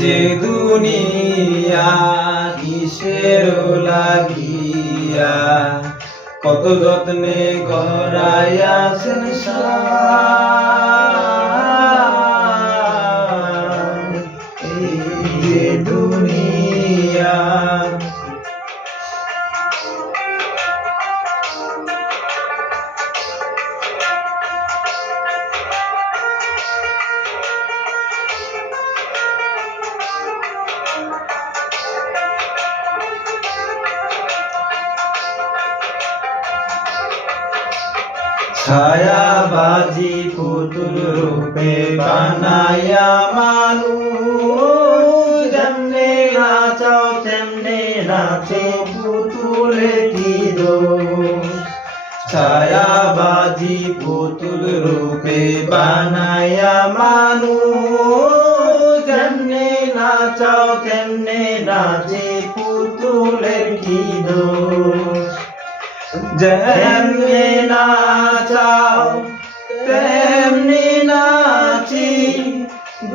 যে দুনিয়া কিসের লাগিয়া কত যত্নে গড়াইয়াছেন এই যে দুনিয়া। ছায়াবাজি পুতুল রূপে বানায়া মানুষ যেমনে নাচাও তেমনে নাচে পুতুলে কি দোষ। ছায়াবাজি পুতুল রূপে বানায়া মানুষ যেমনে নাচাও তেমনে নাচে পুতুলের কি দোষ। যেমনি নাচাও তেমনি নাচি,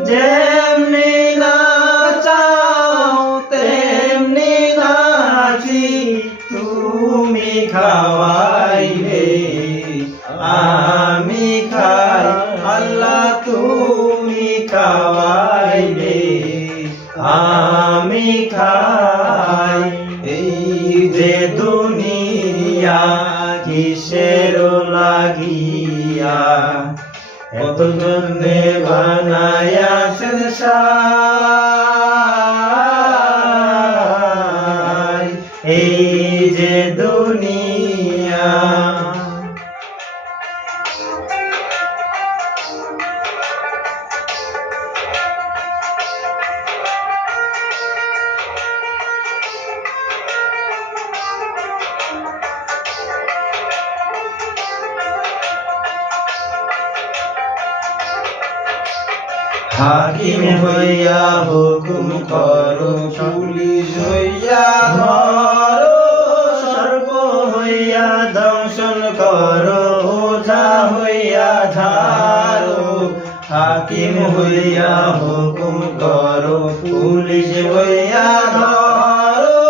যেমনি নাচাও তেমনি নাচি, তুমি খাওয়াইলে আমি খাই আল্লাহ তুমি খাওয়াইলে আমি খাই। এই যে দুনিয়া কিসের লাগিয়া কত জন্যে বানাইয়াছেন এই যে দুনিয়া। হাকিম হইয়া হুকুম করো, পুলিশ হইয়া ধরো, সর্ব হইয়া দংশন করো, ওঝা হইয়া ঝাড়ো। হাকিম হইয়া হুকুম করো, পুলিশ হইয়া ধরো,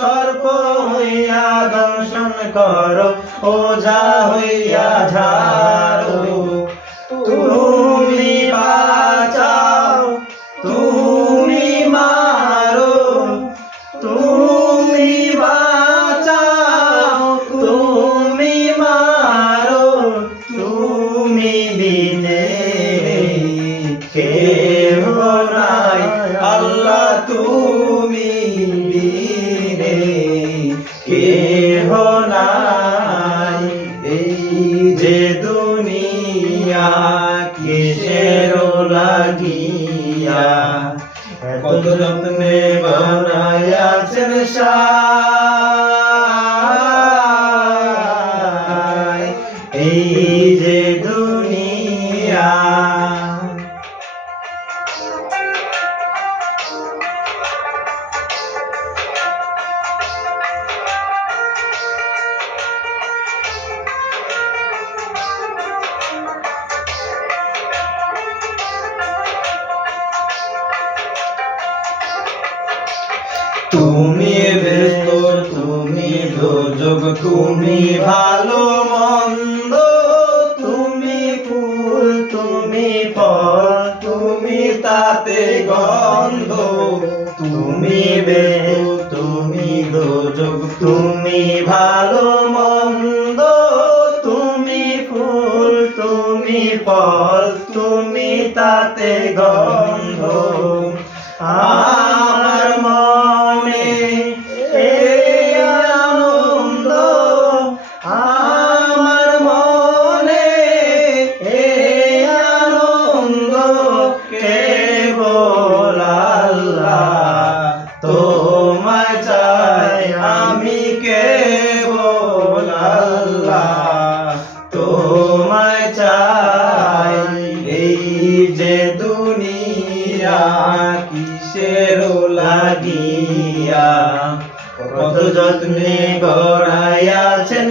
সর্ব হইয়া দংশন করো, ওঝা হইয়া ঝাড়ো। তুমি বাঁচাও তুমি মারো, তুমি বাঁচাও তুমি মারো, তুমি বিনে কেহ নাই আল্লাহ তুমি বিনে কেহ নাই। এই যে দুনিয়া কিসের লাগিয়া কত যত্নে বানাইয়াছেন এই যে দুনিয়া। তুমি ব্যস্ত তুমি দোজক তুমি ভালো মন্দ, তুমি ফুল তুমি ফল তুমি তাতে গন্ধ। তুমি ব্যস্ত তুমি দোজক তুমি ভালো মন্দ, তুমি ফুল তুমি ফল তুমি তাতে গন্ধ। আমার মনে এই আনন্দ, আমার মনে এই আনন্দ, কেবল আল্লাহ তোমায় চাই আমি, কেবল আল্লাহ তোমায় চাই। এই যে দুনিয়া কিসের লাগিয়া কত যত্নে গড়াইয়াছেন